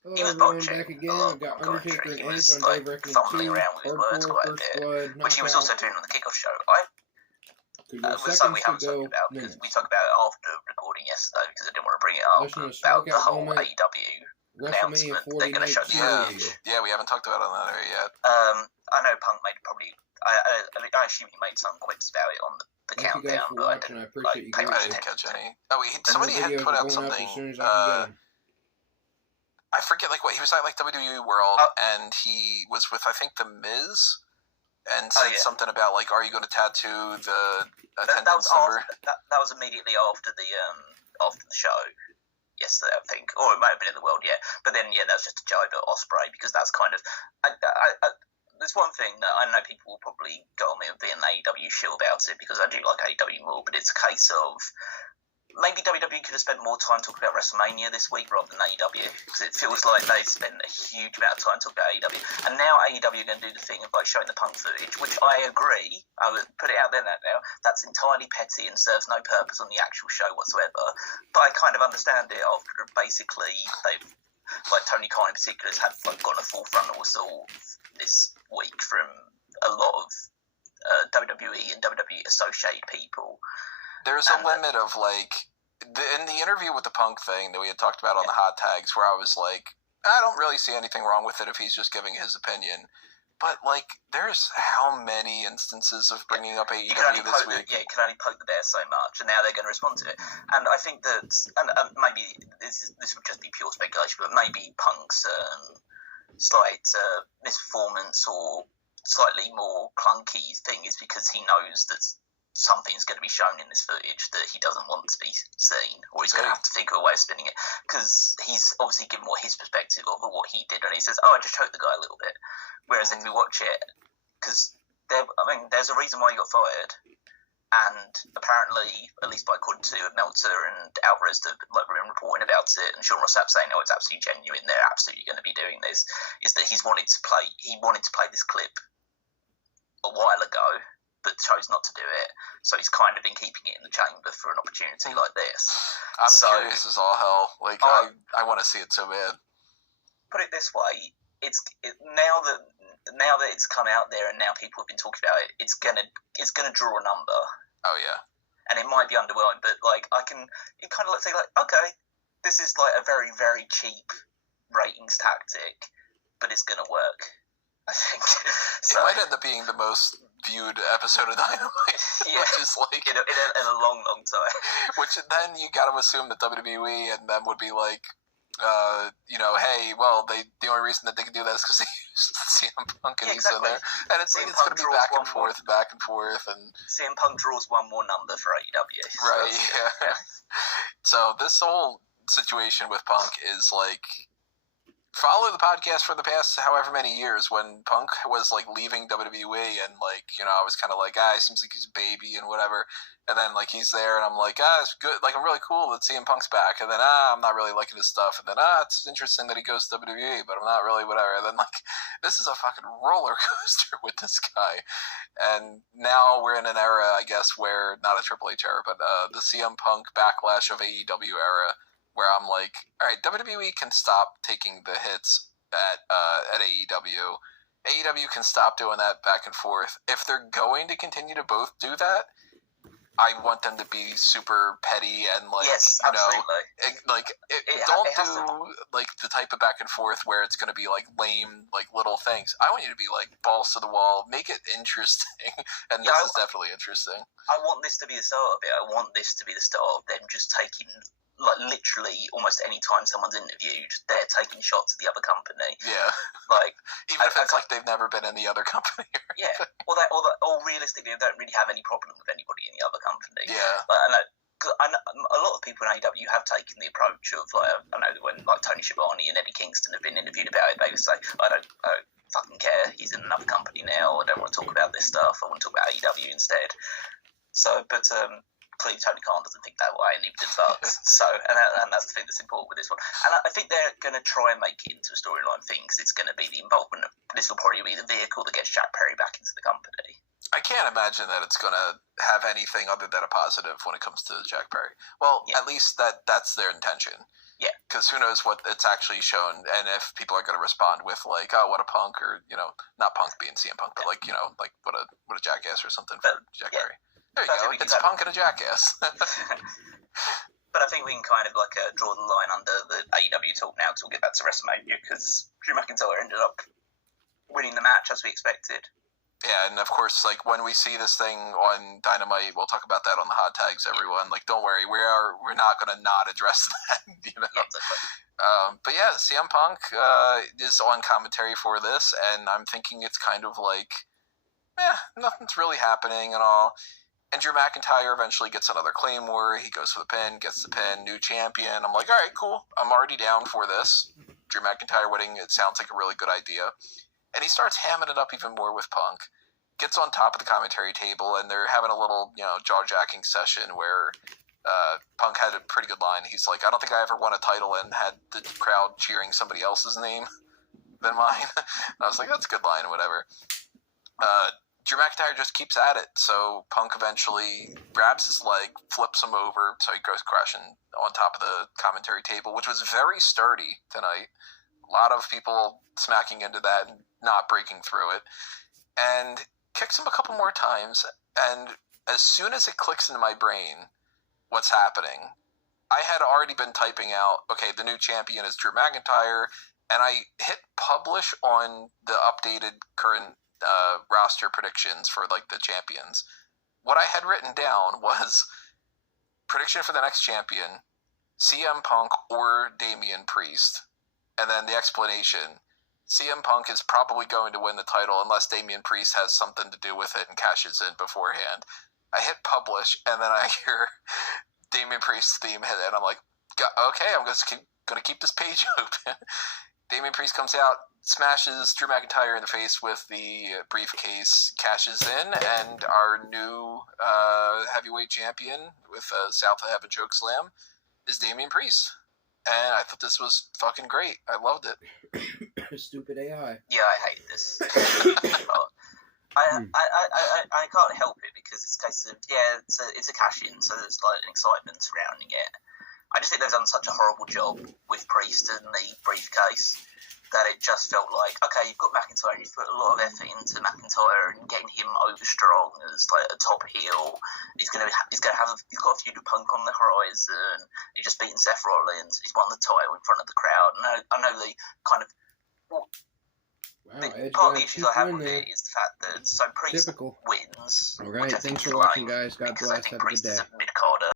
He was everyone, botching back again. a lot I've got of Undertaker commentary. and He Edge was on like Dave Reckoning fumbling 2, around with his words Hardcore, quite a First bit, Blood, which he was Knockout. also doing on the kickoff show. Because there's Was something seconds we to haven't spoken go, about because minutes. we talked about it after recording yesterday because I didn't want to bring it up Listen to about the Smokeout whole moment, AEW WrestleMania announcement. They're going to show 40 the night footage. preview. Yeah, we haven't talked about it on that area yet. I know Punk made probably. I assume he made some quips about it on the Thank you guys countdown, for but I watching. didn't I appreciate you pay much I didn't attention catch to it. any. Oh, somebody had videos put are out going up something. as soon as I can get them. I forget like what he was at, like WWE World, Oh. and he was with I think the Miz, and said yeah. something about like, "Are you going to tattoo the That attendance was number?" that was immediately after the show yesterday, I think, or it might have been in the world, yeah. But then, yeah, that was just a jibe at Ospreay because that's kind of. There's one thing that I know people will probably go on me and be an AEW shill about it because I do like AEW more, but it's a case of maybe WWE could have spent more time talking about WrestleMania this week rather than AEW because it feels like they've spent a huge amount of time talking about AEW, and now AEW are going to do the thing of like showing the Punk footage, which I agree. I would put it out there now. That's entirely petty and serves no purpose on the actual show whatsoever. But I kind of understand it after basically they've. Like Tony Khan in particular has had gotten a full frontal assault this week from a lot of WWE and WWE associated people. There's a limit of like in the interview with the Punk thing that we had talked about on the hot tags, where I was like, I don't really see anything wrong with it if he's just giving his opinion. But like, there's how many instances of bringing up AEW this week? You can only poke the bear so much, and now they're going to respond to it. And I think that, and maybe this would just be pure speculation, but maybe Punk's slight misperformance or slightly more clunky thing is because he knows that something's going to be shown in this footage that he doesn't want to be seen, or he's going to have to think of a way of spinning it, because he's obviously given more his perspective of what he did, and he says, I just choked the guy a little bit. Whereas if we watch it, because there's a reason why he got fired, and apparently, at least by according to Meltzer and Alvarez, that like we've been reporting about it, and Sean Ross Sapp saying, it's absolutely genuine, they're absolutely going to be doing this, is that he wanted to play this clip a while ago, but chose not to do it. So he's kind of been keeping it in the chamber for an opportunity like this. I'm curious as all hell. Like, I want to see it so bad. Put it this way, now that it's come out there and now people have been talking about it, it's gonna draw a number. Oh yeah. And it might be underwhelming, but like it kind of say like, okay, this is like a very, very cheap ratings tactic, but it's gonna work. I think so, it might end up being the most viewed episode of Dynamite, which is like in a long, long time. Which then you got to assume that WWE and them would be like, hey, well, the only reason that they can do that is because they used CM Punk and he's in there, and it's like it's going to be back and forth, and CM Punk draws one more number for AEW, right? Yeah. So this whole situation with Punk is like. Follow the podcast for the past however many years when Punk was like leaving WWE and like, I was kind of like, it seems like he's a baby and whatever. And then like he's there and I'm like, it's good. Like I'm really cool that CM Punk's back. And then, I'm not really liking his stuff. And then, it's interesting that he goes to WWE, but I'm not really whatever. And then like, this is a fucking roller coaster with this guy. And now we're in an era, I guess, where not a Triple H era, but the CM Punk backlash of AEW era. Where I'm like, all right, WWE can stop taking the hits at AEW. AEW can stop doing that back and forth. If they're going to continue to both do that, I want them to be super petty and like, don't do like the type of back and forth where it's going to be like lame, like little things. I want you to be like balls to the wall, make it interesting, and this is definitely interesting. I want this to be the start of it. I want this to be the start of them just taking. Like literally, almost any time someone's interviewed, they're taking shots at the other company. Yeah, like even if it's like they've never been in the other company. Yeah, or realistically, they don't really have any problem with anybody in the other company. Yeah, I know a lot of people in AEW have taken the approach of like I know when like Tony Schiavone and Eddie Kingston have been interviewed about it, they would say, I don't fucking care. He's in another company now. I don't want to talk about this stuff. I want to talk about AEW instead. So, but. Clearly Tony Khan doesn't think that way, and neither did Bucks. So, and that's the thing that's important with this one. And I think they're going to try and make it into a storyline thing, because it's going to be the involvement of, this will probably be the vehicle that gets Jack Perry back into the company. I can't imagine that it's going to have anything other than a positive when it comes to Jack Perry. Well, at least that's their intention. Yeah. because who knows what it's actually shown, and if people are going to respond with like, "Oh, what a punk," or not Punk being CM Punk, but like like what a jackass or something for Jack Perry. There you go. It's a punk and a jackass. But I think we can kind of draw the line under the AEW talk now till we get back to WrestleMania, because Drew McIntyre ended up winning the match as we expected. Yeah, and of course, when we see this thing on Dynamite, we'll talk about that on the hot tags, everyone. Don't worry, we're not going to not address that, Yeah, exactly. But yeah, CM Punk is on commentary for this, and I'm thinking it's kind of nothing's really happening and all. And Drew McIntyre eventually gets another Claymore. He goes for the pin, gets the pin, new champion. I'm like, all right, cool. I'm already down for this. Drew McIntyre winning, it sounds like a really good idea. And he starts hamming it up even more with Punk. Gets on top of the commentary table, and they're having a little, jaw-jacking session where Punk had a pretty good line. He's like, I don't think I ever won a title and had the crowd cheering somebody else's name than mine. And I was like, that's a good line, whatever. Drew McIntyre just keeps at it, so Punk eventually grabs his leg, flips him over, so he goes crashing on top of the commentary table, which was very sturdy tonight. A lot of people smacking into that and not breaking through it. And kicks him a couple more times, and as soon as it clicks into my brain what's happening, I had already been typing out, okay, the new champion is Drew McIntyre, and I hit publish on the updated current roster predictions for the champions. What I had written down was prediction for the next champion, CM Punk or Damian Priest, and then the explanation, CM Punk is probably going to win the title unless Damian Priest has something to do with it and cashes in beforehand. I hit publish, and then I hear Damian Priest's theme hit, and I'm like, okay, I'm just going to keep this page open. Damian Priest comes out, smashes Drew McIntyre in the face with the briefcase, cashes in, and our new heavyweight champion with a South of Heaven choke slam is Damian Priest. And I thought this was fucking great. I loved it. Stupid AI. Yeah, I hate this. I can't help it because it's a case of, it's a cash-in, so there's an excitement surrounding it. I just think they've done such a horrible job with Priest and the briefcase that it just felt like, okay, you've got McIntyre, you've put a lot of effort into McIntyre and getting him over strong as a top heel. He's got a feud with Punk on the horizon. He's just beaten Seth Rollins. He's won the title in front of the crowd. And I know the kind of part of the issues I have with it is the fact that Priest wins. All right, thanks for watching, guys. God bless. Have a good day. Priest is a mid-card